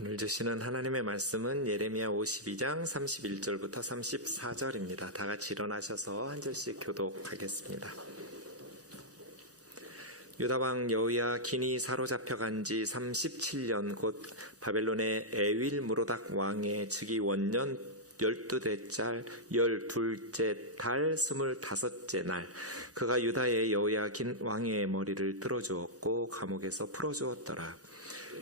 오늘 주시는 하나님의 말씀은 예레미야 52장 31절부터 34절입니다. 다 같이 일어나셔서 한 절씩 교독하겠습니다. 유다왕 여호야긴이 사로잡혀간 지 37년 곧 바벨론의 에윌무로닥 왕의 즉위 원년 12째 12째 달 25째 날 그가 유다의 여호야긴 왕의 머리를 들어주었고 감옥에서 풀어주었더라.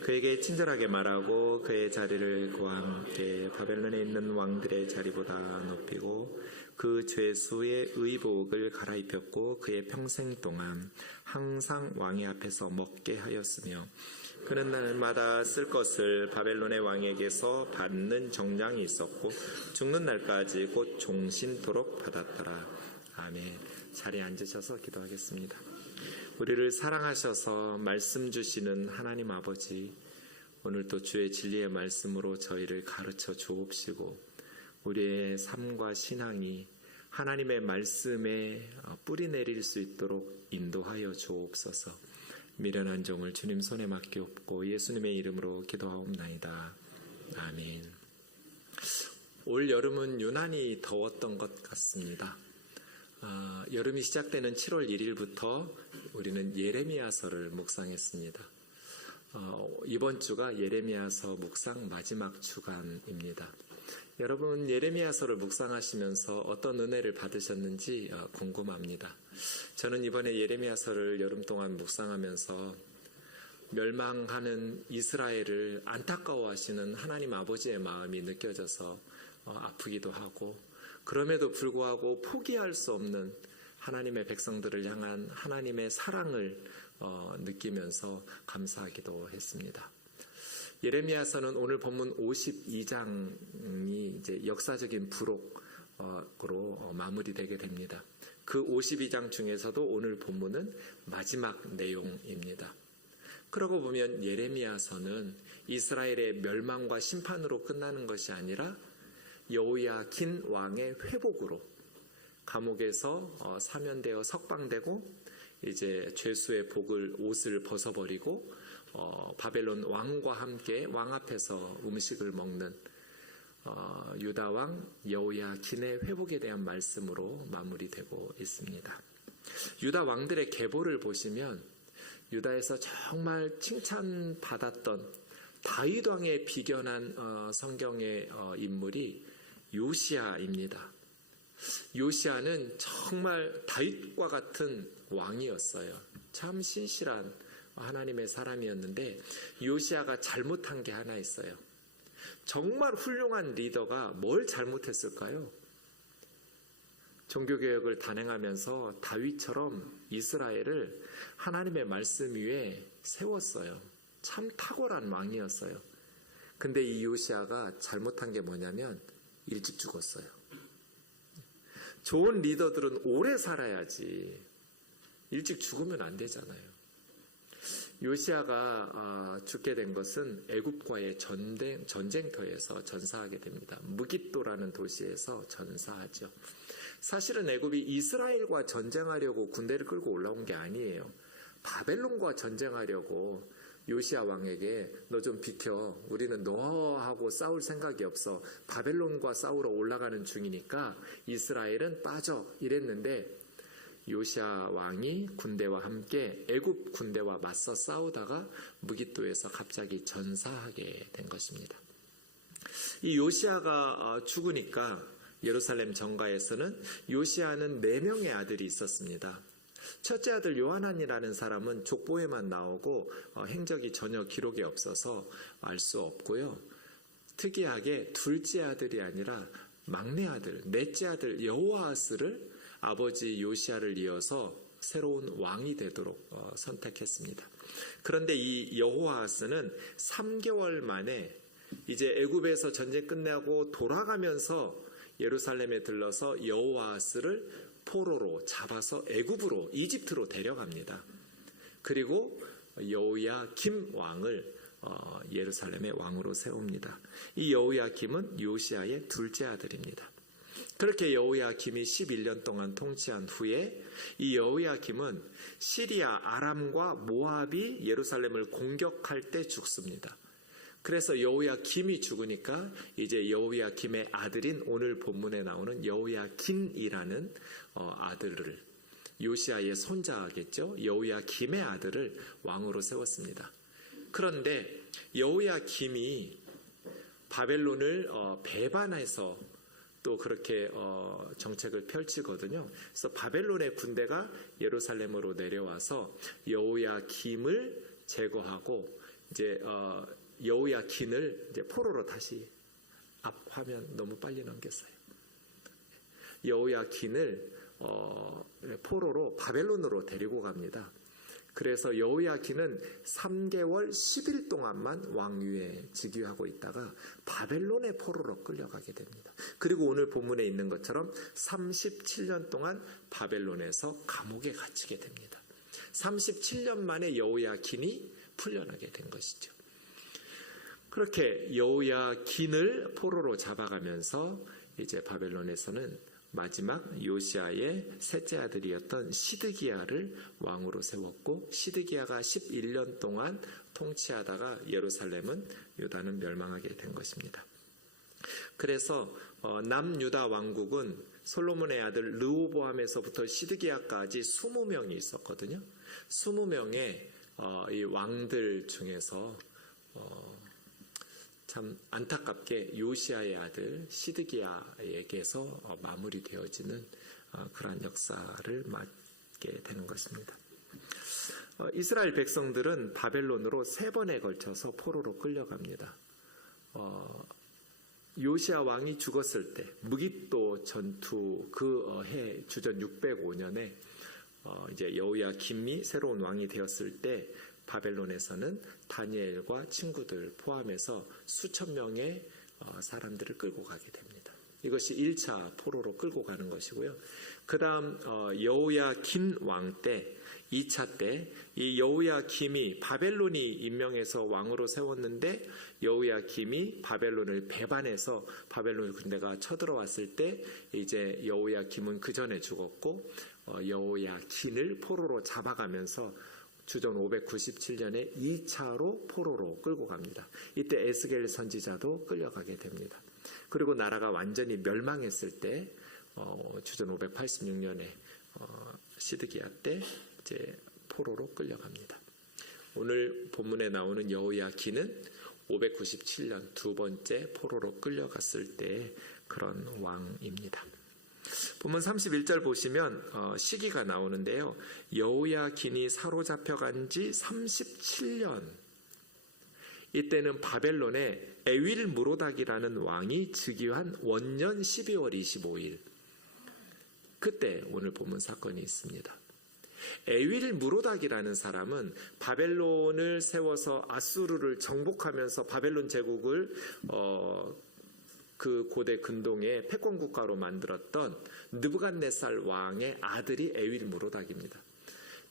그에게 친절하게 말하고 그의 자리를 그와 함께 바벨론에 있는 왕들의 자리보다 높이고 그 죄수의 의복을 갈아입혔고 그의 평생 동안 항상 왕의 앞에서 먹게 하였으며 그는 날마다 쓸 것을 바벨론의 왕에게서 받는 정장이 있었고 죽는 날까지 곧 종신토록 받았더라. 아멘. 자리에 앉으셔서 기도하겠습니다. 우리를 사랑하셔서 말씀 주시는 하나님 아버지, 오늘도 주의 진리의 말씀으로 저희를 가르쳐 주옵시고 우리의 삶과 신앙이 하나님의 말씀에 뿌리 내릴 수 있도록 인도하여 주옵소서. 미련한 종을 주님 손에 맡기옵고 예수님의 이름으로 기도하옵나이다. 아멘. 올 여름은 유난히 더웠던 것 같습니다. 여름이 시작되는 7월 1일부터 우리는 예레미야서를 묵상했습니다. 이번 주가 예레미야서 묵상 마지막 주간입니다. 여러분 예레미야서를 묵상하시면서 어떤 은혜를 받으셨는지 궁금합니다. 저는 이번에 예레미야서를 여름 동안 묵상하면서 멸망하는 이스라엘을 안타까워하시는 하나님 아버지의 마음이 느껴져서 아프기도 하고 그럼에도 불구하고 포기할 수 없는 하나님의 백성들을 향한 하나님의 사랑을 느끼면서 감사하기도 했습니다. 예레미야서는 오늘 본문 52장이 이제 역사적인 부록으로 마무리되게 됩니다. 그 52장 중에서도 오늘 본문은 마지막 내용입니다. 그러고 보면 예레미야서는 이스라엘의 멸망과 심판으로 끝나는 것이 아니라 여호야긴 왕의 회복으로 감옥에서 사면되어 석방되고 이제 죄수의 옷을 벗어버리고 바벨론 왕과 함께 왕 앞에서 음식을 먹는 유다 왕 여호야긴의 회복에 대한 말씀으로 마무리되고 있습니다. 유다 왕들의 계보를 보시면 유다에서 정말 칭찬받았던 다윗 왕에 비견한 성경의 인물이 요시야입니다. 요시야는 정말 다윗과 같은 왕이었어요. 참 신실한 하나님의 사람이었는데 요시야가 잘못한 게 하나 있어요. 정말 훌륭한 리더가 뭘 잘못했을까요? 종교개혁을 단행하면서 다윗처럼 이스라엘을 하나님의 말씀 위에 세웠어요. 참 탁월한 왕이었어요. 근데 이 요시야가 잘못한 게 뭐냐면 일찍 죽었어요. 좋은 리더들은 오래 살아야지 일찍 죽으면 안 되잖아요. 요시야가 죽게 된 것은 애굽과의 전쟁터에서 전사하게 됩니다. 무깃도라는 도시에서 전사하죠. 사실은 애굽이 이스라엘과 전쟁하려고 군대를 끌고 올라온 게 아니에요. 바벨론과 전쟁하려고 요시야 왕에게 너 좀 비켜. 우리는 너하고 싸울 생각이 없어. 바벨론과 싸우러 올라가는 중이니까 이스라엘은 빠져. 이랬는데 요시야 왕이 군대와 함께 애굽 군대와 맞서 싸우다가 무깃도에서 갑자기 전사하게 된 것입니다. 이 요시야가 죽으니까 예루살렘 정가에서는 요시야는 4명의 아들이 있었습니다. 첫째 아들 요하난이라는 사람은 족보에만 나오고 행적이 전혀 기록에 없어서 알 수 없고요. 특이하게 둘째 아들이 아니라 막내 아들, 넷째 아들 여호아스를 아버지 요시야를 이어서 새로운 왕이 되도록 선택했습니다. 그런데 이 여호아스는 3개월 만에 이제 애굽에서 전쟁 끝나고 돌아가면서 예루살렘에 들러서 여호아스를 포로로 잡아서 애굽으로 이집트로 데려갑니다. 그리고 여호야김 왕을 예루살렘의 왕으로 세웁니다. 이 여호야김은 요시야의 둘째 아들입니다. 그렇게 여호야김이 11년 동안 통치한 후에 이 여호야김은 시리아, 아람과 모압이 예루살렘을 공격할 때 죽습니다. 그래서 여호야김이 죽으니까 이제 여호야김의 아들인 오늘 본문에 나오는 여호야긴이라는 아들을, 요시아의 손자겠죠. 여호야김의 아들을 왕으로 세웠습니다. 그런데 여호야김이 바벨론을 배반해서 또 그렇게 정책을 펼치거든요. 그래서 바벨론의 군대가 예루살렘으로 내려와서 여호야김을 제거하고 이제 여호야긴을 이제 포로로 다시, 앞 화면 너무 빨리 넘겼어요. 여호야긴을 포로로 바벨론으로 데리고 갑니다. 그래서 여호야긴은 3개월 10일 동안만 왕위에 즉위하고 있다가 바벨론의 포로로 끌려가게 됩니다. 그리고 오늘 본문에 있는 것처럼 37년 동안 바벨론에서 감옥에 갇히게 됩니다. 37년 만에 여호야긴이 풀려나게 된 것이죠. 그렇게 여호야긴을 포로로 잡아가면서 이제 바벨론에서는 마지막 요시아의 셋째 아들이었던 시드기야를 왕으로 세웠고, 시드기야가 11년 동안 통치하다가 예루살렘은, 유다는 멸망하게 된 것입니다. 그래서 남유다 왕국은 솔로몬의 아들 르호보암에서부터 시드기야까지 20명이 있었거든요. 20명의 이 왕들 중에서 참 안타깝게 요시아의 아들 시드기야에게서 마무리되어지는 그러한 역사를 맞게 되는 것입니다. 이스라엘 백성들은 바벨론으로 3번에 걸쳐서 포로로 끌려갑니다. 요시아 왕이 죽었을 때, 무깃도 전투 그 해 주전 605년에 이제 여호야김이 새로운 왕이 되었을 때 바벨론에서는 다니엘과 친구들 포함해서 수천 명의 사람들을 끌고 가게 됩니다. 이것이 1차 포로로 끌고 가는 것이고요. 그 다음 여호야긴 왕 때, 2차 때 이 여호야김이 바벨론이 임명해서 왕으로 세웠는데 여호야김이 바벨론을 배반해서 바벨론 군대가 쳐들어왔을 때 이제 여호야김은 그 전에 죽었고 여호야긴을 포로로 잡아가면서 주전 597년에 2차로 포로로 끌고 갑니다. 이때 에스겔 선지자도 끌려가게 됩니다. 그리고 나라가 완전히 멸망했을 때 주전 586년에 시드기야 때 이제 포로로 끌려갑니다. 오늘 본문에 나오는 여호야긴은 597년 두 번째 포로로 끌려갔을 때 그런 왕입니다. 본문 31절 보시면 시기가 나오는데요. 여호야긴이 사로잡혀간 지 37년, 이때는 바벨론에 에윌 무로닥이라는 왕이 즉위한 원년 12월 25일, 그때 오늘 본문 사건이 있습니다. 에윌 무로닥이라는 사람은 바벨론을 세워서 아수르를 정복하면서 바벨론 제국을 그 고대 근동의 패권 국가로 만들었던 느부갓네살 왕의 아들이 에윌 무로닥입니다.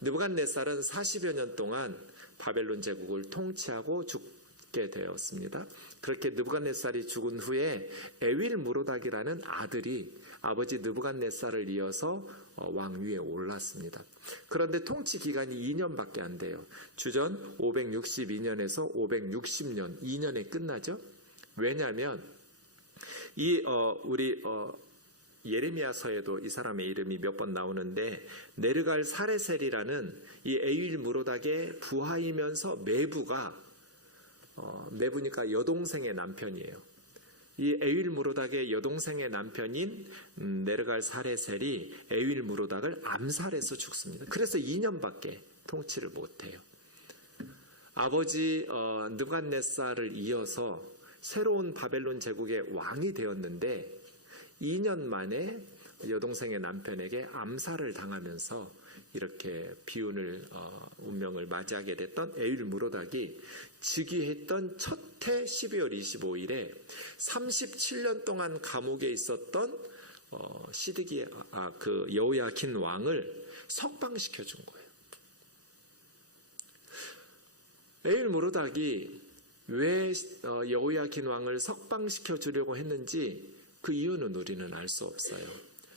느부갓네살은 40여 년 동안 바벨론 제국을 통치하고 죽게 되었습니다. 그렇게 느부갓네살이 죽은 후에 에윌 무로닥이라는 아들이 아버지 느부갓네살을 이어서 왕위에 올랐습니다. 그런데 통치 기간이 2년밖에 안 돼요. 주전 562년에서 560년, 2년에 끝나죠. 왜냐하면 우리 예레미야서에도 이 사람의 이름이 몇 번 나오는데, 네르갈 사레셀이라는 이 에윌 무로닥의 부하이면서 메부니까 여동생의 남편이에요. 이 에윌 무로닥의 여동생의 남편인 네르갈 사레셀이 에윌 무로닥을 암살해서 죽습니다. 그래서 2년밖에 통치를 못해요. 아버지 느부갓네살을 이어서 새로운 바벨론 제국의 왕이 되었는데 2년 만에 여동생의 남편에게 암살을 당하면서 이렇게 비운을 운명을 맞이하게 됐던 에윌 무로닥이 즉위했던 첫 해 12월 25일에 37년 동안 감옥에 있었던 그 여호야긴 왕을 석방시켜 준 거예요. 에윌 무로닥이 왜 여호야긴 왕을 석방시켜 주려고 했는지 그 이유는 우리는 알 수 없어요.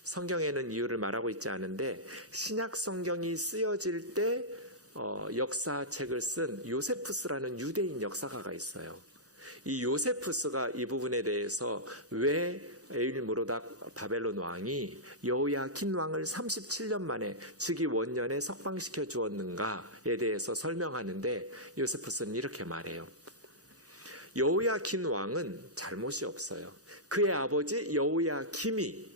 성경에는 이유를 말하고 있지 않은데, 신약 성경이 쓰여질 때 역사책을 쓴 요세푸스라는 유대인 역사가가 있어요. 이 요세푸스가 이 부분에 대해서 왜 에윌므로닥 바벨론 왕이 여호야킨 왕을 37년 만에 즉위 원년에 석방시켜 주었는가에 대해서 설명하는데 요세푸스는 이렇게 말해요. 여호야킨 왕은 잘못이 없어요. 그의 아버지 여호야김이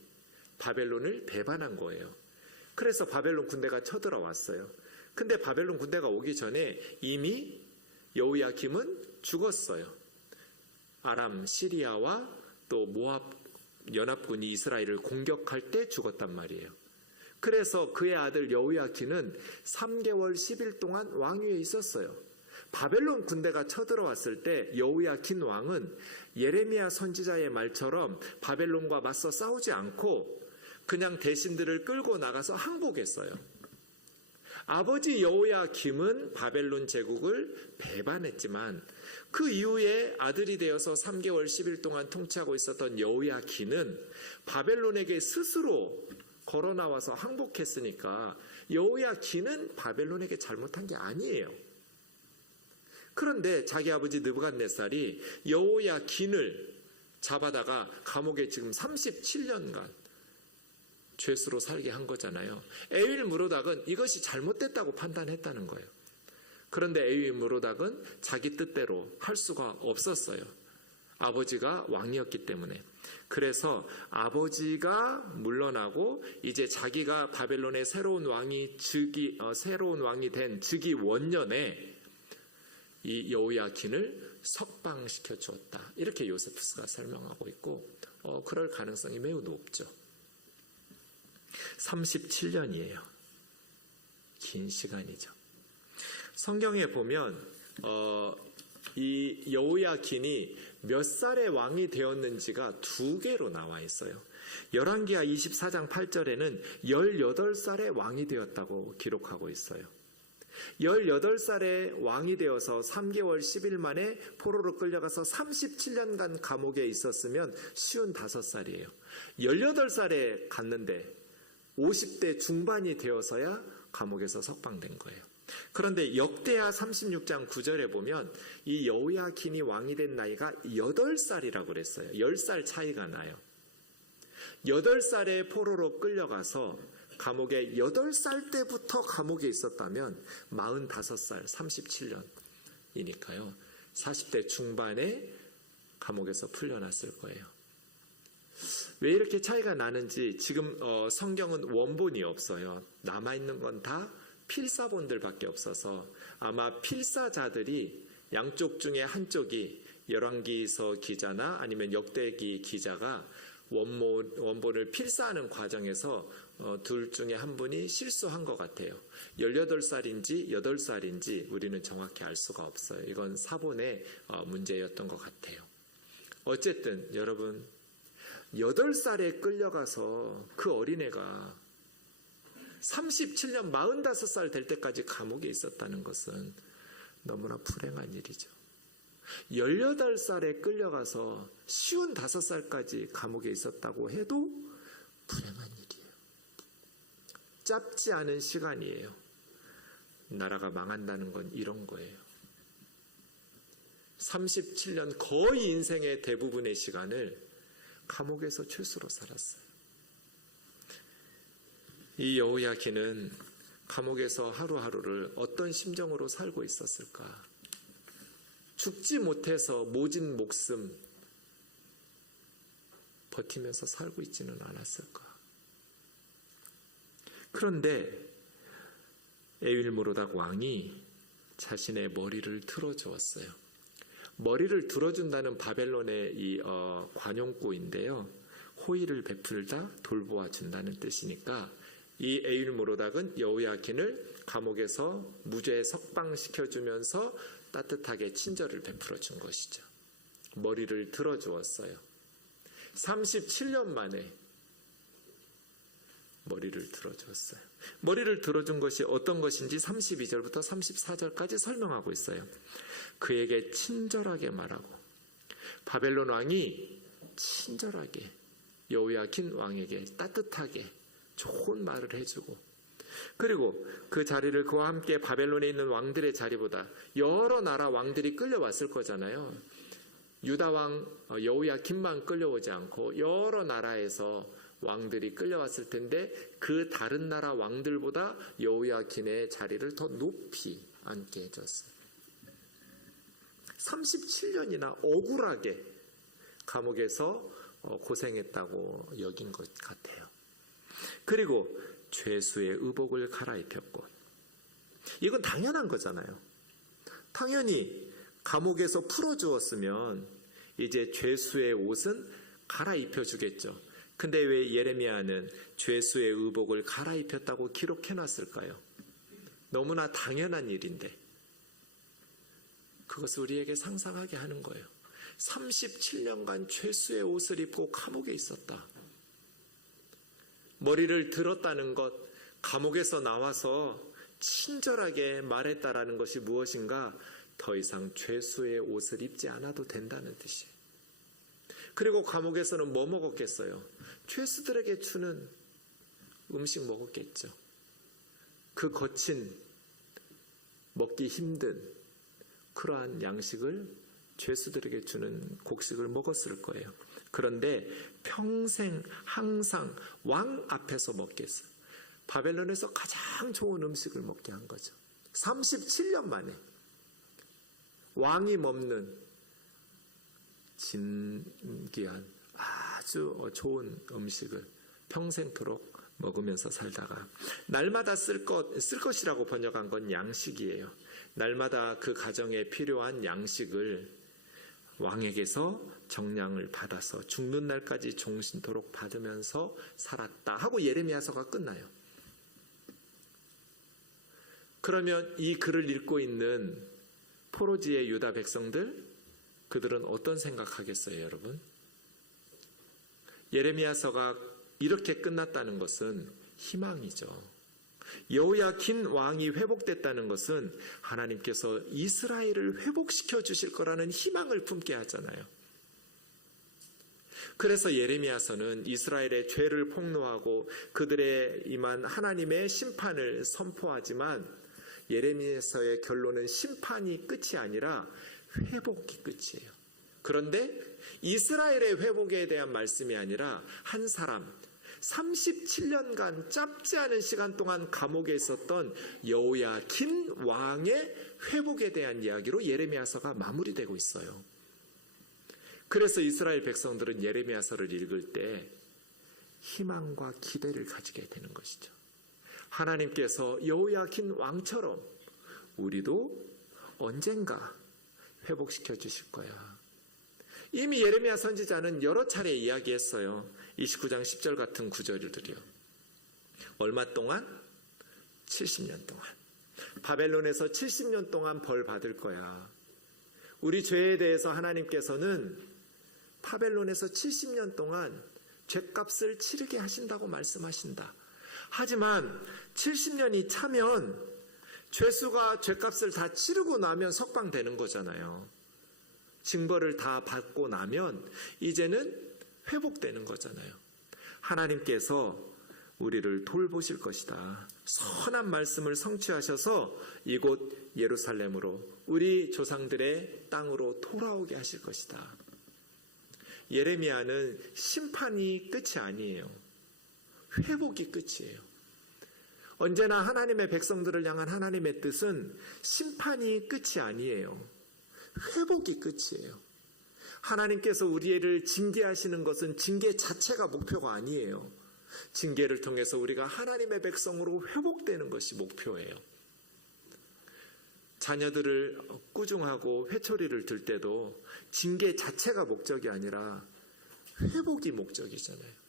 바벨론을 배반한 거예요. 그래서 바벨론 군대가 쳐들어왔어요. 근데 바벨론 군대가 오기 전에 이미 여호야김은 죽었어요. 아람, 시리아와 또 모압 연합군이 이스라엘을 공격할 때 죽었단 말이에요. 그래서 그의 아들 여호야킨은 3개월 10일 동안 왕위에 있었어요. 바벨론 군대가 쳐들어왔을 때 여호야킨 왕은 예레미야 선지자의 말처럼 바벨론과 맞서 싸우지 않고 그냥 대신들을 끌고 나가서 항복했어요. 아버지 여호야김은 바벨론 제국을 배반했지만 그 이후에 아들이 되어서 3개월 10일 동안 통치하고 있었던 여호야킨은 바벨론에게 스스로 걸어 나와서 항복했으니까 여호야킨은 바벨론에게 잘못한 게 아니에요. 그런데 자기 아버지 느부갓네살이 여호야킨을 잡아다가 감옥에 지금 37년간 죄수로 살게 한 거잖아요. 에윌므로닥은 이것이 잘못됐다고 판단했다는 거예요. 그런데 에윌므로닥은 자기 뜻대로 할 수가 없었어요. 아버지가 왕이었기 때문에. 그래서 아버지가 물러나고 이제 자기가 바벨론의 새로운 왕이 된 즉위 원년에 이 여호야킨을 석방시켜 주었다. 이렇게 요세푸스가 설명하고 있고 그럴 가능성이 매우 높죠. 37년이에요. 긴 시간이죠. 성경에 보면 이 여호야킨이 몇 살의 왕이 되었는지가 2개로 나와 있어요. 열왕기하 24장 8절에는 18살의 왕이 되었다고 기록하고 있어요. 18살의 왕이 되어서 3개월 10일 만에 포로로 끌려가서 37년간 감옥에 있었으면 55살이에요. 18살에 갔는데 50대 중반이 되어서야 감옥에서 석방된 거예요. 그런데 역대하 36장 9절에 보면 이 여호야킨이 왕이 된 나이가 8살이라고 그랬어요. 10살 차이가 나요. 8살에 포로로 끌려가서 감옥에 8살 때부터 감옥에 있었다면 45살, 37년이니까요. 40대 중반에 감옥에서 풀려났을 거예요. 왜 이렇게 차이가 나는지 지금 성경은 원본이 없어요. 남아있는 건 다 필사본들밖에 없어서 아마 필사자들이 양쪽 중에 한쪽이 열왕기서 기자나 아니면 역대기 기자가 원본을 필사하는 과정에서 둘 중에 한 분이 실수한 것 같아요. 18살인지 8살인지 우리는 정확히 알 수가 없어요. 이건 사본의 문제였던 것 같아요. 어쨌든 여러분 8살에 끌려가서 그 어린애가 37년 45살 될 때까지 감옥에 있었다는 것은 너무나 불행한 일이죠. 18살에 끌려가서 55살까지 감옥에 있었다고 해도 불행한 일이에요. 짧지 않은 시간이에요. 나라가 망한다는 건 이런 거예요. 37년 거의 인생의 대부분의 시간을 감옥에서 죄수로 살았어요. 이 여호야킨은 감옥에서 하루하루를 어떤 심정으로 살고 있었을까? 죽지 못해서 모진 목숨 버티면서 살고 있지는 않았을까? 그런데 에윌므로닥 왕이 자신의 머리를 들어주었어요. 머리를 들어준다는 바벨론의 이 관용구인데요. 호의를 베풀다 돌보아 준다는 뜻이니까 이 에윌므로닥은 여호야킨을 감옥에서 무죄 석방시켜주면서 따뜻하게 친절을 베풀어 준 것이죠. 머리를 들어주었어요. 37년 만에 머리를 들어주었어요. 머리를 들어준 것이 어떤 것인지 32절부터 34절까지 설명하고 있어요. 그에게 친절하게 말하고 바벨론 왕이 친절하게 여호야킨 왕에게 따뜻하게 좋은 말을 해주고 그리고 그 자리를 그와 함께 바벨론에 있는 왕들의 자리보다 여러 나라 왕들이 끌려왔을 거잖아요. 유다 왕 여호야긴만 끌려오지 않고 여러 나라에서 왕들이 끌려왔을 텐데 그 다른 나라 왕들보다 여호야긴의 자리를 더 높이 앉게 해줬어요. 37년이나 억울하게 감옥에서 고생했다고 여긴 것 같아요. 그리고 죄수의 의복을 갈아입혔고, 이건 당연한 거잖아요. 당연히 감옥에서 풀어주었으면 이제 죄수의 옷은 갈아입혀 주겠죠. 근데 왜 예레미야는 죄수의 의복을 갈아입혔다고 기록해놨을까요? 너무나 당연한 일인데 그것을 우리에게 상상하게 하는 거예요. 37년간 죄수의 옷을 입고 감옥에 있었다. 머리를 들었다는 것, 감옥에서 나와서 친절하게 말했다라는 것이 무엇인가? 더 이상 죄수의 옷을 입지 않아도 된다는 뜻이에요. 그리고 감옥에서는 뭐 먹었겠어요? 죄수들에게 주는 음식 먹었겠죠. 그 거친, 먹기 힘든 그러한 양식을 죄수들에게 주는 곡식을 먹었을 거예요. 그런데 평생 항상 왕 앞에서 먹겠어요. 바벨론에서 가장 좋은 음식을 먹게 한 거죠. 37년 만에 왕이 먹는 진귀한 아주 좋은 음식을 평생토록 먹으면서 살다가 날마다 쓸 것이라고 번역한 건 양식이에요. 날마다 그 가정에 필요한 양식을 왕에게서 정량을 받아서 죽는 날까지 종신토록 받으면서 살았다 하고 예레미야서가 끝나요. 그러면 이 글을 읽고 있는 포로지의 유다 백성들, 그들은 어떤 생각하겠어요, 여러분? 예레미야서가 이렇게 끝났다는 것은 희망이죠. 여호야긴 왕이 회복됐다는 것은 하나님께서 이스라엘을 회복시켜 주실 거라는 희망을 품게 하잖아요. 그래서 예레미야서는 이스라엘의 죄를 폭로하고 그들의 임한 하나님의 심판을 선포하지만 예레미야서의 결론은 심판이 끝이 아니라 회복이 끝이에요. 그런데 이스라엘의 회복에 대한 말씀이 아니라 한 사람, 37년간 짧지 않은 시간 동안 감옥에 있었던 여호야긴 왕의 회복에 대한 이야기로 예레미야서가 마무리되고 있어요. 그래서 이스라엘 백성들은 예레미야서를 읽을 때 희망과 기대를 가지게 되는 것이죠. 하나님께서 여호야긴 왕처럼 우리도 언젠가 회복시켜 주실 거야. 이미 예레미야 선지자는 여러 차례 이야기했어요. 29장 10절 같은 구절들이요. 얼마 동안? 70년 동안. 바벨론에서 70년 동안 벌 받을 거야. 우리 죄에 대해서 하나님께서는 바벨론에서 70년 동안 죄값을 치르게 하신다고 말씀하신다. 하지만 70년이 차면 죄수가 죄값을 다 치르고 나면 석방되는 거잖아요. 징벌을 다 받고 나면 이제는 회복되는 거잖아요. 하나님께서 우리를 돌보실 것이다. 선한 말씀을 성취하셔서 이곳 예루살렘으로 우리 조상들의 땅으로 돌아오게 하실 것이다. 예레미야는 심판이 끝이 아니에요. 회복이 끝이에요. 언제나 하나님의 백성들을 향한 하나님의 뜻은 심판이 끝이 아니에요. 회복이 끝이에요. 하나님께서 우리를 징계하시는 것은 징계 자체가 목표가 아니에요. 징계를 통해서 우리가 하나님의 백성으로 회복되는 것이 목표예요. 자녀들을 꾸중하고 회초리를 들 때도 징계 자체가 목적이 아니라 회복이 목적이잖아요.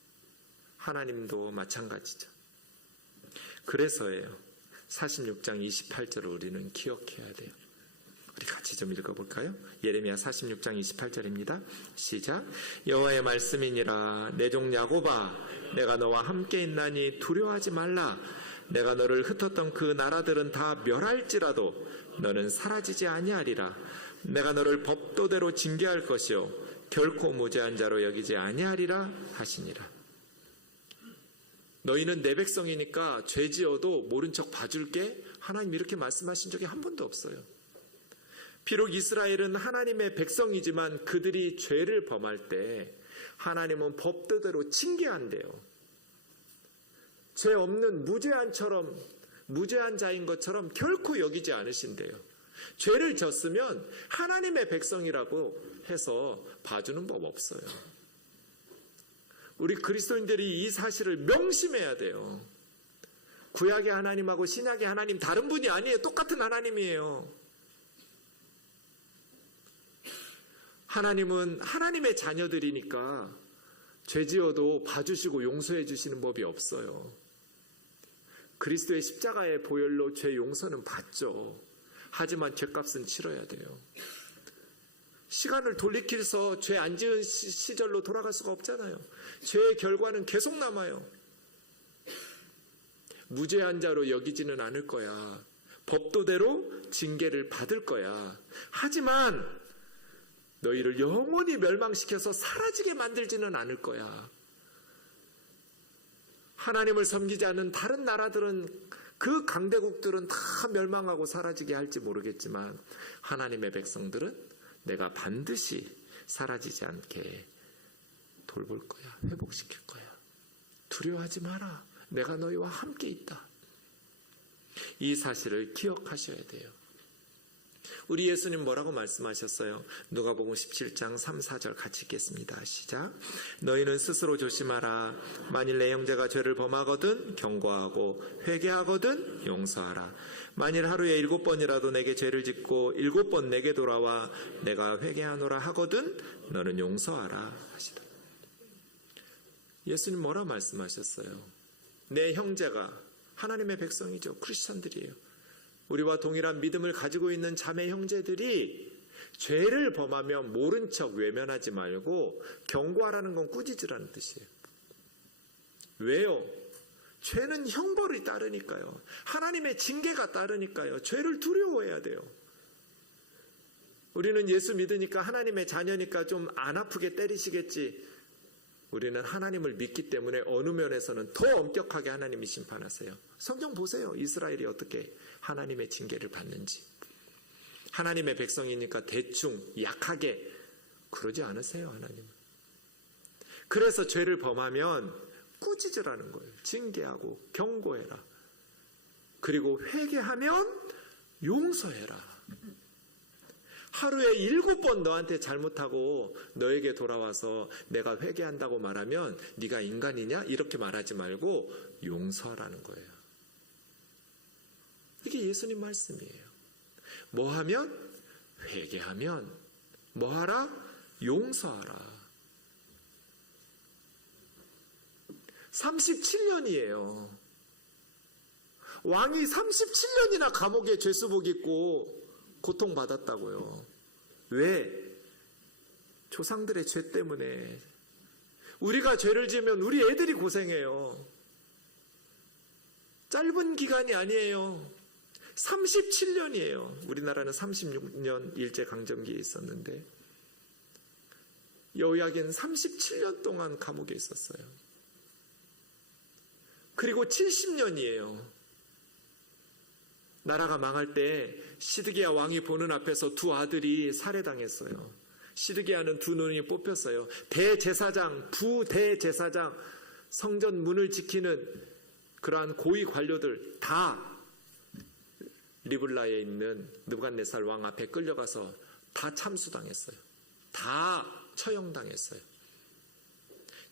하나님도 마찬가지죠. 그래서예요. 46장 28절을 우리는 기억해야 돼요. 우리 같이 좀 읽어볼까요? 예레미야 46장 28절입니다. 시작. 여호와의 말씀이니라. 내 종 야곱아, 내가 너와 함께 있나니 두려워하지 말라. 내가 너를 흩었던 그 나라들은 다 멸할지라도 너는 사라지지 아니하리라. 내가 너를 법도대로 징계할 것이요 결코 무죄한 자로 여기지 아니하리라 하시니라. 너희는 내 백성이니까 죄지어도 모른 척 봐줄게. 하나님 이렇게 말씀하신 적이 한 번도 없어요. 비록 이스라엘은 하나님의 백성이지만 그들이 죄를 범할 때 하나님은 법도대로 징계한대요. 죄 없는 무죄한 자인 것처럼 결코 여기지 않으신대요. 죄를 졌으면 하나님의 백성이라고 해서 봐주는 법 없어요. 우리 그리스도인들이 이 사실을 명심해야 돼요. 구약의 하나님하고 신약의 하나님 다른 분이 아니에요. 똑같은 하나님이에요. 하나님은 하나님의 자녀들이니까 죄 지어도 봐주시고 용서해 주시는 법이 없어요. 그리스도의 십자가의 보혈로 죄 용서는 받죠. 하지만 죄값은 치러야 돼요. 시간을 돌이켜서 죄 안 지은 시절로 돌아갈 수가 없잖아요. 죄의 결과는 계속 남아요. 무죄한 자로 여기지는 않을 거야. 법도대로 징계를 받을 거야. 하지만 너희를 영원히 멸망시켜서 사라지게 만들지는 않을 거야. 하나님을 섬기지 않는 다른 나라들은, 그 강대국들은 다 멸망하고 사라지게 할지 모르겠지만 하나님의 백성들은 내가 반드시 사라지지 않게 돌볼 거야. 회복시킬 거야. 두려워하지 마라. 내가 너희와 함께 있다. 이 사실을 기억하셔야 돼요. 우리 예수님 뭐라고 말씀하셨어요? 누가복음 17장 3, 4절 같이 읽겠습니다. 시작. 너희는 스스로 조심하라. 만일 내 형제가 죄를 범하거든 경고하고 회개하거든 용서하라. 만일 하루에 7번이라도 내게 죄를 짓고 7번 내게 돌아와 내가 회개하노라 하거든 너는 용서하라 하시다. 예수님 뭐라 말씀하셨어요? 내 형제가, 하나님의 백성이죠. 크리스찬들이에요. 우리와 동일한 믿음을 가지고 있는 자매 형제들이 죄를 범하면 모른 척 외면하지 말고 경고하라는 건 꾸짖으라는 뜻이에요. 왜요? 죄는 형벌이 따르니까요. 하나님의 징계가 따르니까요. 죄를 두려워해야 돼요. 우리는 예수 믿으니까, 하나님의 자녀니까 좀 안 아프게 때리시겠지. 우리는 하나님을 믿기 때문에 어느 면에서는 더 엄격하게 하나님이 심판하세요. 성경 보세요. 이스라엘이 어떻게 하나님의 징계를 받는지. 하나님의 백성이니까 대충 약하게 그러지 않으세요. 하나님은. 그래서 죄를 범하면 꾸짖으라는 거예요. 징계하고 경고해라. 그리고 회개하면 용서해라. 하루에 7번 너한테 잘못하고 너에게 돌아와서 내가 회개한다고 말하면 네가 인간이냐? 이렇게 말하지 말고 용서하라는 거예요. 이게 예수님 말씀이에요. 뭐 하면? 회개하면. 뭐 하라? 용서하라. 37년이에요. 왕이 37년이나 감옥에 죄수복 입고 고통받았다고요. 왜? 조상들의 죄 때문에. 우리가 죄를 지으면 우리 애들이 고생해요. 짧은 기간이 아니에요. 37년이에요. 우리나라는 36년 일제강점기에 있었는데 여호야긴 37년 동안 감옥에 있었어요. 그리고 70년이에요. 나라가 망할 때 시드기야 왕이 보는 앞에서 두 아들이 살해당했어요. 시드기야는 두 눈이 뽑혔어요. 대제사장, 부대제사장, 성전 문을 지키는 그러한 고위 관료들 다 리블라에 있는 느부갓네살 왕 앞에 끌려가서 다 참수당했어요. 다 처형당했어요.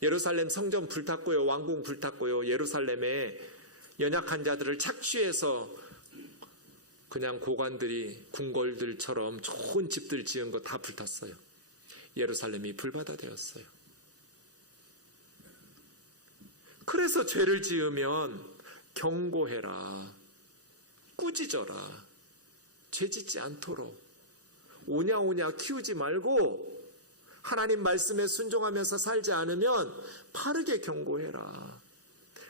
예루살렘 성전 불탔고요. 왕궁 불탔고요. 예루살렘에 연약한 자들을 착취해서 그냥 고관들이 궁궐들처럼 좋은 집들 지은 거 다 불탔어요. 예루살렘이 불바다 되었어요. 그래서 죄를 지으면 경고해라. 꾸짖어라. 죄 짓지 않도록. 오냐오냐 키우지 말고 하나님 말씀에 순종하면서 살지 않으면 바르게 경고해라.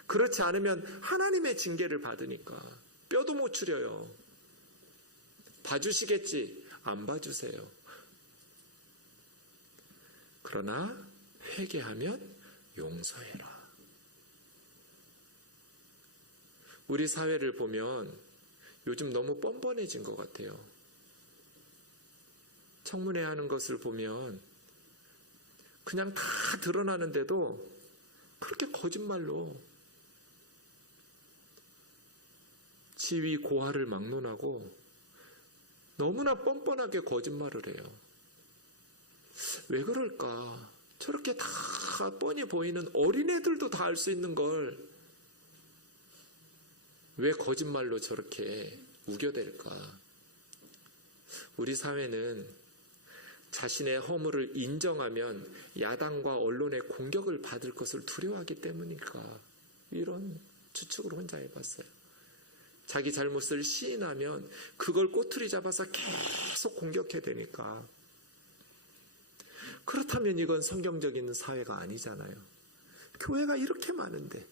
그렇지 않으면 하나님의 징계를 받으니까 뼈도 못 추려요. 봐주시겠지? 안 봐주세요. 그러나 회개하면 용서해라. 우리 사회를 보면 요즘 너무 뻔뻔해진 것 같아요. 청문회 하는 것을 보면 그냥 다 드러나는데도 그렇게 거짓말로 지위 고하를 막론하고 너무나 뻔뻔하게 거짓말을 해요. 왜 그럴까? 저렇게 다 뻔히 보이는 어린애들도 다 알 수 있는 걸 왜 거짓말로 저렇게 우겨댈까? 우리 사회는 자신의 허물을 인정하면 야당과 언론의 공격을 받을 것을 두려워하기 때문일까? 이런 추측을 혼자 해봤어요. 자기 잘못을 시인하면 그걸 꼬투리 잡아서 계속 공격해야 되니까. 그렇다면 이건 성경적인 사회가 아니잖아요. 교회가 이렇게 많은데,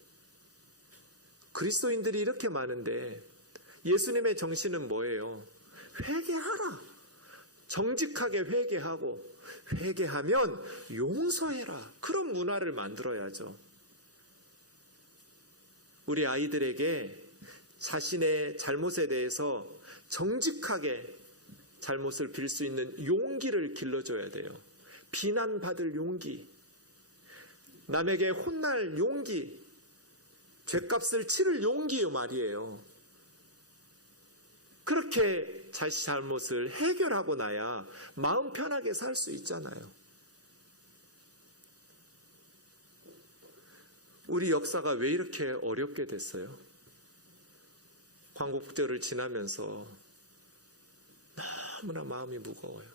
그리스도인들이 이렇게 많은데 예수님의 정신은 뭐예요? 회개하라. 정직하게 회개하고 회개하면 용서해라. 그런 문화를 만들어야죠. 우리 아이들에게 자신의 잘못에 대해서 정직하게 잘못을 빌 수 있는 용기를 길러줘야 돼요. 비난받을 용기, 남에게 혼날 용기, 죗값을 치를 용기요 말이에요. 그렇게 자신 잘못을 해결하고 나야 마음 편하게 살 수 있잖아요. 우리 역사가 왜 이렇게 어렵게 됐어요? 광복절을 지나면서 너무나 마음이 무거워요.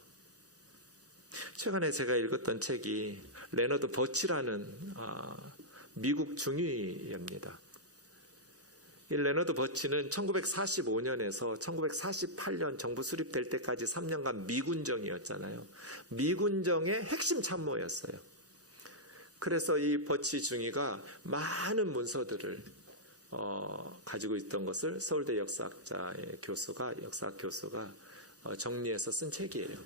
최근에 제가 읽었던 책이 레너드 버치라는 미국 중위입니다. 이 레너드 버치는 1945년에서 1948년 정부 수립될 때까지 3년간 미군정이었잖아요. 미군정의 핵심 참모였어요. 그래서 이 버치 중위가 많은 문서들을 가지고 있던 것을 서울대 역사학자의 역사학 교수가 정리해서 쓴 책이에요.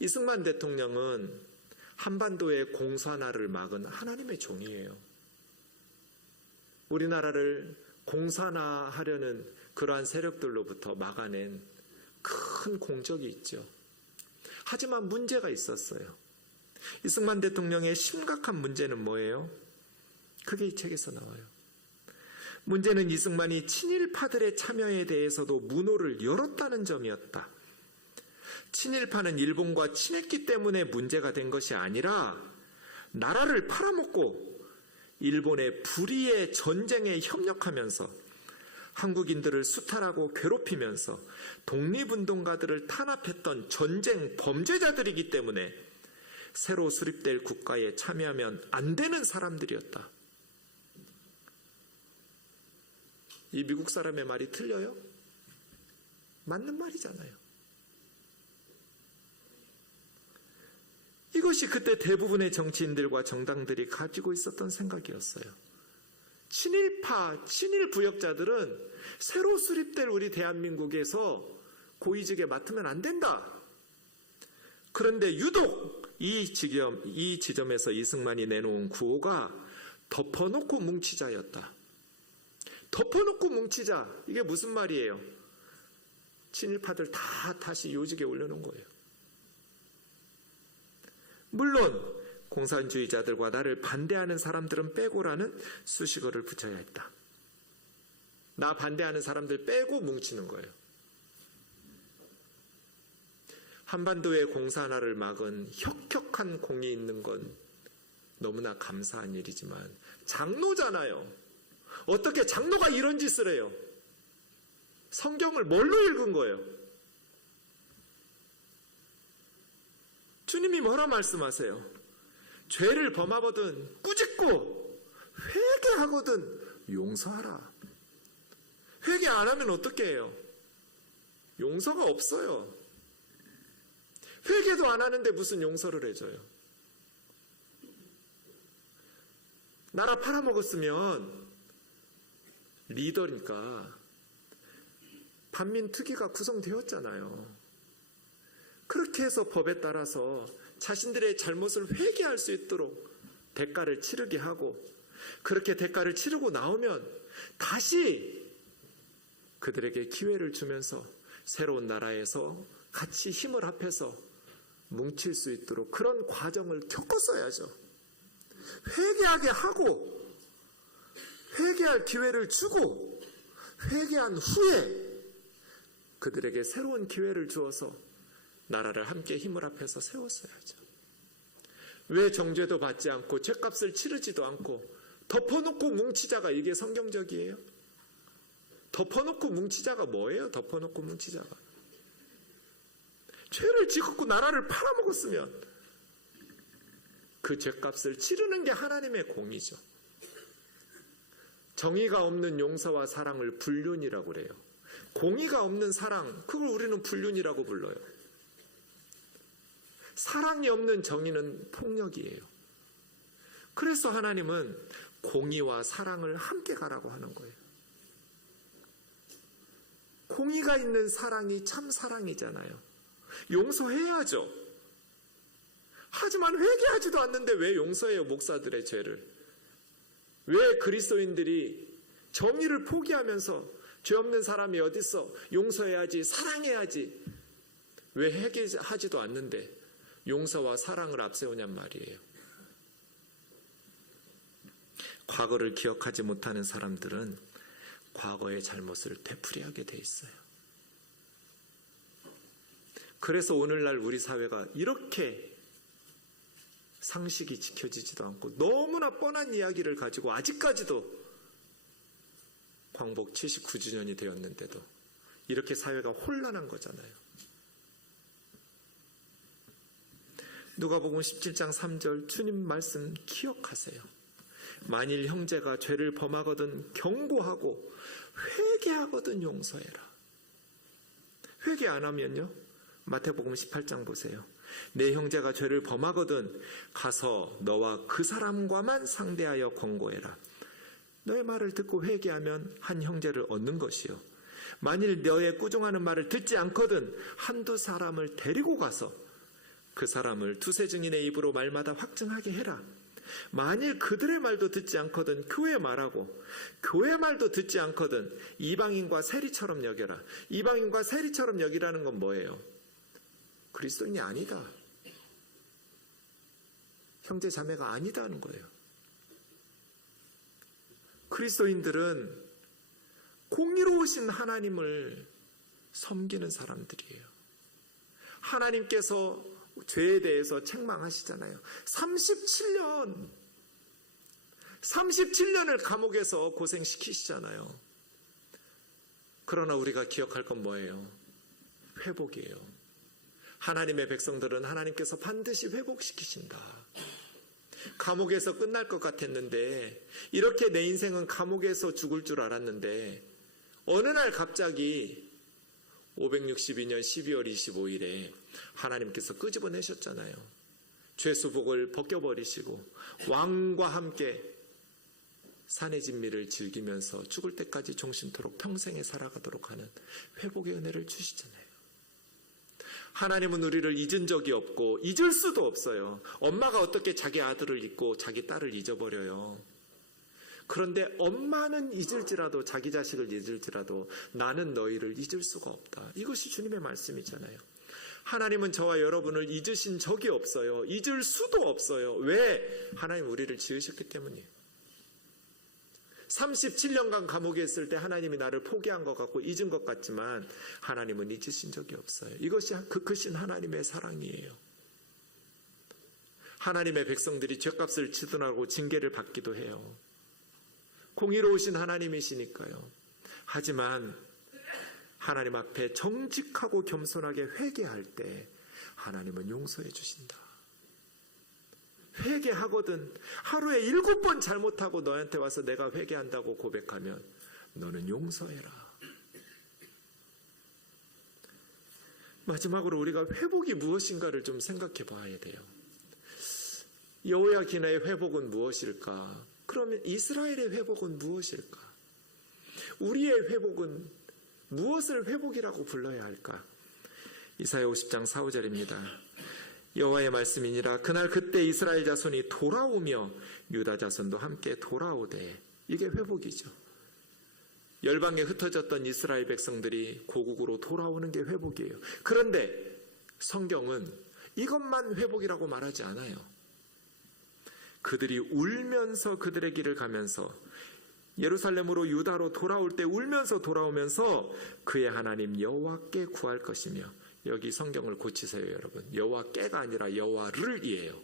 이승만 대통령은 한반도의 공산화를 막은 하나님의 종이에요. 우리나라를 공산화하려는 그러한 세력들로부터 막아낸 큰 공적이 있죠. 하지만 문제가 있었어요. 이승만 대통령의 심각한 문제는 뭐예요? 그게 이 책에서 나와요. 문제는 이승만이 친일파들의 참여에 대해서도 문호를 열었다는 점이었다. 친일파는 일본과 친했기 때문에 문제가 된 것이 아니라 나라를 팔아먹고 일본의 불의의 전쟁에 협력하면서 한국인들을 수탈하고 괴롭히면서 독립운동가들을 탄압했던 전쟁 범죄자들이기 때문에 새로 수립될 국가에 참여하면 안 되는 사람들이었다. 이 미국 사람의 말이 틀려요? 맞는 말이잖아요. 이것이 그때 대부분의 정치인들과 정당들이 가지고 있었던 생각이었어요. 친일파, 친일부역자들은 새로 수립될 우리 대한민국에서 고위직에 맡으면 안 된다. 그런데 유독 이 지점에서 이승만이 내놓은 구호가 덮어놓고 뭉치자였다. 덮어놓고 뭉치자. 이게 무슨 말이에요? 친일파들 다 다시 요직에 올려놓은 거예요. 물론 공산주의자들과 나를 반대하는 사람들은 빼고라는 수식어를 붙여야 했다. 나 반대하는 사람들 빼고 뭉치는 거예요. 한반도의 공산화를 막은 혁혁한 공이 있는 건 너무나 감사한 일이지만 장로잖아요. 어떻게 장로가 이런 짓을 해요? 성경을 뭘로 읽은 거예요? 주님이 뭐라 말씀하세요? 죄를 범하거든 꾸짖고 회개하거든 용서하라. 회개 안 하면 어떻게 해요? 용서가 없어요. 회개도 안 하는데 무슨 용서를 해줘요? 나라 팔아먹었으면 리더니까 반민특위가 구성되었잖아요. 그렇게 해서 법에 따라서 자신들의 잘못을 회개할 수 있도록 대가를 치르게 하고, 그렇게 대가를 치르고 나오면 다시 그들에게 기회를 주면서 새로운 나라에서 같이 힘을 합해서 뭉칠 수 있도록 그런 과정을 겪었어야죠. 회개하게 하고 회개할 기회를 주고 회개한 후에 그들에게 새로운 기회를 주어서 나라를 함께 힘을 합해서 세웠어야죠. 왜 정죄도 받지 않고 죄값을 치르지도 않고 덮어놓고 뭉치자가 이게 성경적이에요? 덮어놓고 뭉치자가 뭐예요? 덮어놓고 뭉치자가 죄를 짓고 나라를 팔아먹었으면 그 죄값을 치르는 게 하나님의 공이죠. 정의가 없는 용서와 사랑을 불륜이라고 그래요. 공의가 없는 사랑, 그걸 우리는 불륜이라고 불러요. 사랑이 없는 정의는 폭력이에요. 그래서 하나님은 공의와 사랑을 함께 가라고 하는 거예요. 공의가 있는 사랑이 참 사랑이잖아요. 용서해야죠. 하지만 회개하지도 않는데 왜 용서해요? 목사들의 죄를. 왜 그리스도인들이 정의를 포기하면서 죄 없는 사람이 어딨어? 용서해야지, 사랑해야지. 왜 회개하지도 않는데 용서와 사랑을 앞세우냔 말이에요. 과거를 기억하지 못하는 사람들은 과거의 잘못을 되풀이하게 돼 있어요. 그래서 오늘날 우리 사회가 이렇게 상식이 지켜지지도 않고 너무나 뻔한 이야기를 가지고 아직까지도 광복 79주년이 되었는데도 이렇게 사회가 혼란한 거잖아요. 누가복음 17장 3절 주님 말씀 기억하세요. 만일 형제가 죄를 범하거든 경고하고 회개하거든 용서해라. 회개 안 하면요? 마태복음 18장 보세요. 내 형제가 죄를 범하거든 가서 너와 그 사람과만 상대하여 권고해라. 너의 말을 듣고 회개하면 한 형제를 얻는 것이요. 만일 너의 꾸중하는 말을 듣지 않거든 한두 사람을 데리고 가서 그 사람을 두세 증인의 입으로 말마다 확증하게 해라. 만일 그들의 말도 듣지 않거든 교회 말하고 교회 말도 듣지 않거든 이방인과 세리처럼 여겨라. 이방인과 세리처럼 여기라는 건 뭐예요? 그리스도인이 아니다. 형제 자매가 아니다는 거예요. 그리스도인들은 공의로우신 하나님을 섬기는 사람들이에요. 하나님께서 죄에 대해서 책망하시잖아요. 37년을 감옥에서 고생시키시잖아요. 그러나 우리가 기억할 건 뭐예요? 회복이에요. 하나님의 백성들은 하나님께서 반드시 회복시키신다. 감옥에서 끝날 것 같았는데 이렇게 내 인생은 감옥에서 죽을 줄 알았는데 어느 날 갑자기 562년 12월 25일에 하나님께서 끄집어내셨잖아요. 죄수복을 벗겨버리시고 왕과 함께 산의 진미를 즐기면서 죽을 때까지 종신토록 평생에 살아가도록 하는 회복의 은혜를 주시잖아요. 하나님은 우리를 잊은 적이 없고 잊을 수도 없어요. 엄마가 어떻게 자기 아들을 잊고 자기 딸을 잊어버려요. 그런데 엄마는 잊을지라도 자기 자식을 잊을지라도 나는 너희를 잊을 수가 없다. 이것이 주님의 말씀이잖아요. 하나님은 저와 여러분을 잊으신 적이 없어요. 잊을 수도 없어요. 왜? 하나님 우리를 지으셨기 때문이에요. 37년간 감옥에 있을 때 하나님이 나를 포기한 것 같고 잊은 것 같지만 하나님은 잊으신 적이 없어요. 이것이 그 크신 하나님의 사랑이에요. 하나님의 백성들이 죄값을 치더라고 징계를 받기도 해요. 공의로우신 하나님이시니까요. 하지만 하나님 앞에 정직하고 겸손하게 회개할 때 하나님은 용서해 주신다. 회개하거든 하루에 7번 잘못하고 너한테 와서 내가 회개한다고 고백하면 너는 용서해라. 마지막으로 우리가 회복이 무엇인가를 좀 생각해 봐야 돼요. 여호야긴의 회복은 무엇일까? 그러면 이스라엘의 회복은 무엇일까? 우리의 회복은 무엇을 회복이라고 불러야 할까? 이사야 50장 4, 5절입니다. 여호와의 말씀이니라. 그날 그때 이스라엘 자손이 돌아오며 유다 자손도 함께 돌아오되. 이게 회복이죠. 열방에 흩어졌던 이스라엘 백성들이 고국으로 돌아오는 게 회복이에요. 그런데 성경은 이것만 회복이라고 말하지 않아요. 그들이 울면서 그들의 길을 가면서 예루살렘으로 유다로 돌아올 때 울면서 돌아오면서 그의 하나님 여호와께 구할 것이며, 여기 성경을 고치세요 여러분. 여호와께가 아니라 여호와를이에요.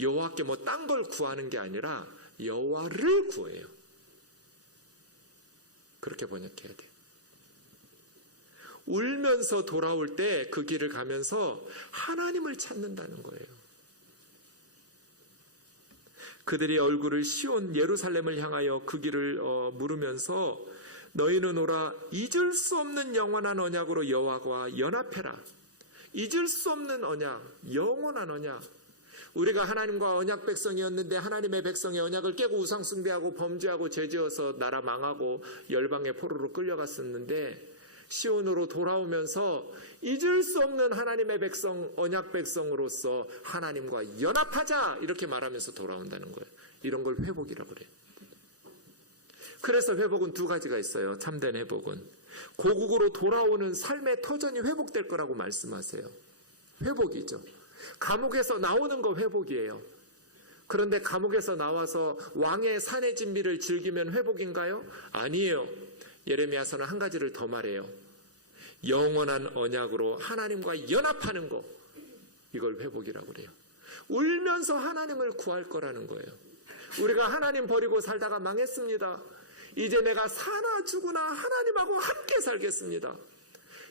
여호와께 뭐 딴 걸 구하는 게 아니라 여호와를 구해요. 그렇게 번역해야 돼요. 울면서 돌아올 때 그 길을 가면서 하나님을 찾는다는 거예요. 그들이 얼굴을 시온 예루살렘을 향하여 그 길을 물으면서 너희는 오라 잊을 수 없는 영원한 언약으로 여호와와 연합해라. 잊을 수 없는 언약, 영원한 언약. 우리가 하나님과 언약 백성이었는데 하나님의 백성의 언약을 깨고 우상 숭배하고 범죄하고 죄지어서 나라 망하고 열방의 포로로 끌려갔었는데, 시온으로 돌아오면서 잊을 수 없는 하나님의 백성, 언약 백성으로서 하나님과 연합하자 이렇게 말하면서 돌아온다는 거예요. 이런 걸 회복이라고 그래요. 그래서 회복은 두 가지가 있어요. 참된 회복은 고국으로 돌아오는 삶의 터전이 회복될 거라고 말씀하세요. 회복이죠. 감옥에서 나오는 거 회복이에요. 그런데 감옥에서 나와서 왕의 산의 진미를 즐기면 회복인가요? 아니에요. 예레미야서는 한 가지를 더 말해요. 영원한 언약으로 하나님과 연합하는 거, 이걸 회복이라고 그래요. 울면서 하나님을 구할 거라는 거예요. 우리가 하나님 버리고 살다가 망했습니다. 이제 내가 사나 죽으나 하나님하고 함께 살겠습니다.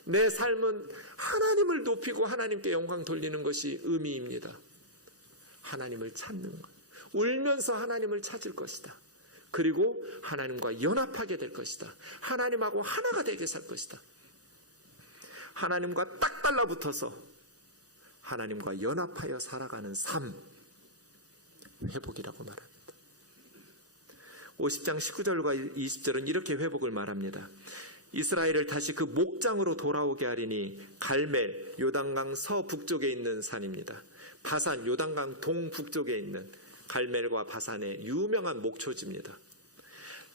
내 삶은 하나님을 높이고 하나님께 영광 돌리는 것이 의미입니다. 하나님을 찾는 것, 울면서 하나님을 찾을 것이다. 그리고 하나님과 연합하게 될 것이다. 하나님하고 하나가 되게 살 것이다. 하나님과 딱 달라붙어서 하나님과 연합하여 살아가는 삶, 회복이라고 말합니다. 50장 19절과 20절은 이렇게 회복을 말합니다. 이스라엘을 다시 그 목장으로 돌아오게 하리니 갈멜, 요단강 서북쪽에 있는 산입니다. 바산, 요단강 동북쪽에 있는 갈멜과 바산의 유명한 목초지입니다.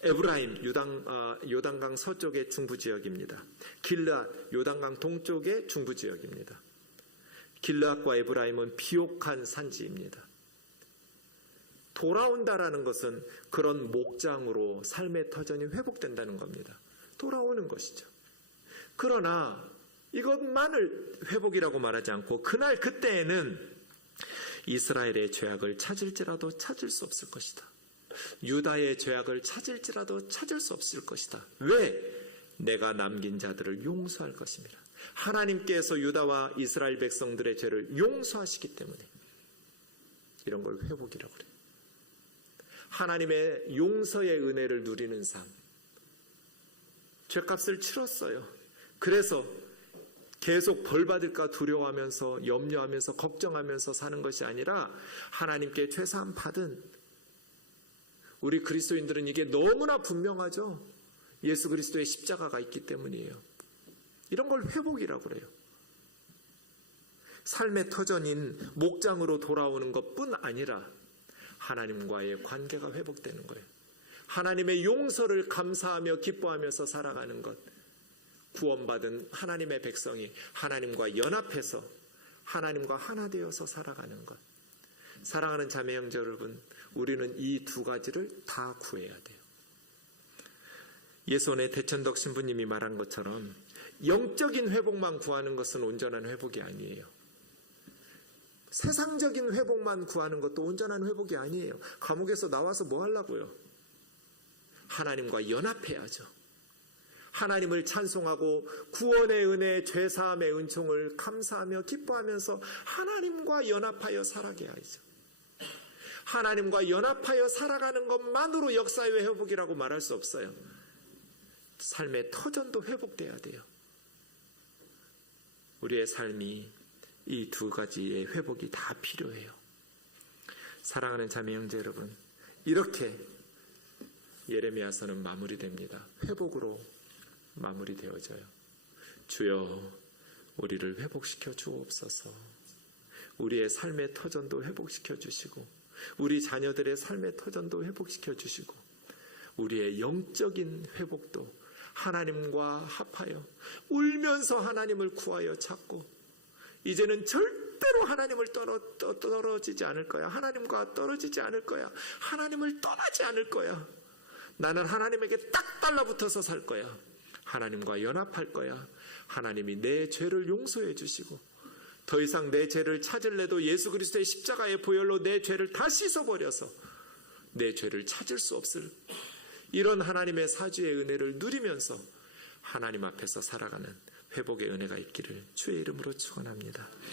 에브라임, 요단강 서쪽의 중부지역입니다. 길르앗, 요단강 동쪽의 중부지역입니다. 길르앗과 에브라임은 비옥한 산지입니다. 돌아온다라는 것은 그런 목장으로 삶의 터전이 회복된다는 겁니다. 돌아오는 것이죠. 그러나 이것만을 회복이라고 말하지 않고 그날 그때에는 이스라엘의 죄악을 찾을지라도 찾을 수 없을 것이다. 유다의 죄악을 찾을지라도 찾을 수 없을 것이다. 왜? 내가 남긴 자들을 용서할 것입니다. 하나님께서 유다와 이스라엘 백성들의 죄를 용서하시기 때문에 이런 걸 회복이라고 그래요. 하나님의 용서의 은혜를 누리는 삶. 죄값을 치렀어요. 그래서 계속 벌받을까 두려워하면서 염려하면서 걱정하면서 사는 것이 아니라 하나님께 죄사함 받은, 우리 그리스도인들은 이게 너무나 분명하죠. 예수 그리스도의 십자가가 있기 때문이에요. 이런 걸 회복이라고 그래요. 삶의 터전인 목장으로 돌아오는 것뿐 아니라 하나님과의 관계가 회복되는 거예요. 하나님의 용서를 감사하며 기뻐하면서 살아가는 것. 구원받은 하나님의 백성이 하나님과 연합해서 하나님과 하나 되어서 살아가는 것. 사랑하는 자매 형제 여러분, 우리는 이 두 가지를 다 구해야 돼요. 예손의 대천덕 신부님이 말한 것처럼 영적인 회복만 구하는 것은 온전한 회복이 아니에요. 세상적인 회복만 구하는 것도 온전한 회복이 아니에요. 감옥에서 나와서 뭐 하려고요? 하나님과 연합해야죠. 하나님을 찬송하고 구원의 은혜, 죄사함의 은총을 감사하며 기뻐하면서 하나님과 연합하여 살아가야죠. 하나님과 연합하여 살아가는 것만으로 역사의 회복이라고 말할 수 없어요. 삶의 터전도 회복돼야 돼요. 우리의 삶이 이 두 가지의 회복이 다 필요해요. 사랑하는 자매 형제 여러분, 이렇게 예레미야서는 마무리됩니다. 회복으로 마무리되어져요. 주여, 우리를 회복시켜 주옵소서. 우리의 삶의 터전도 회복시켜 주시고 우리 자녀들의 삶의 터전도 회복시켜 주시고 우리의 영적인 회복도 하나님과 합하여 울면서 하나님을 구하여 찾고 이제는 절대로 하나님을 떨어지지 않을 거야. 하나님과 떨어지지 않을 거야. 하나님을 떠나지 않을 거야. 나는 하나님에게 딱 달라붙어서 살 거야. 하나님과 연합할 거야. 하나님이 내 죄를 용서해 주시고 더 이상 내 죄를 찾을래도 예수 그리스도의 십자가의 보혈로 내 죄를 다 씻어버려서 내 죄를 찾을 수 없을 이런 하나님의 사주의 은혜를 누리면서 하나님 앞에서 살아가는 회복의 은혜가 있기를 주의 이름으로 축원합니다.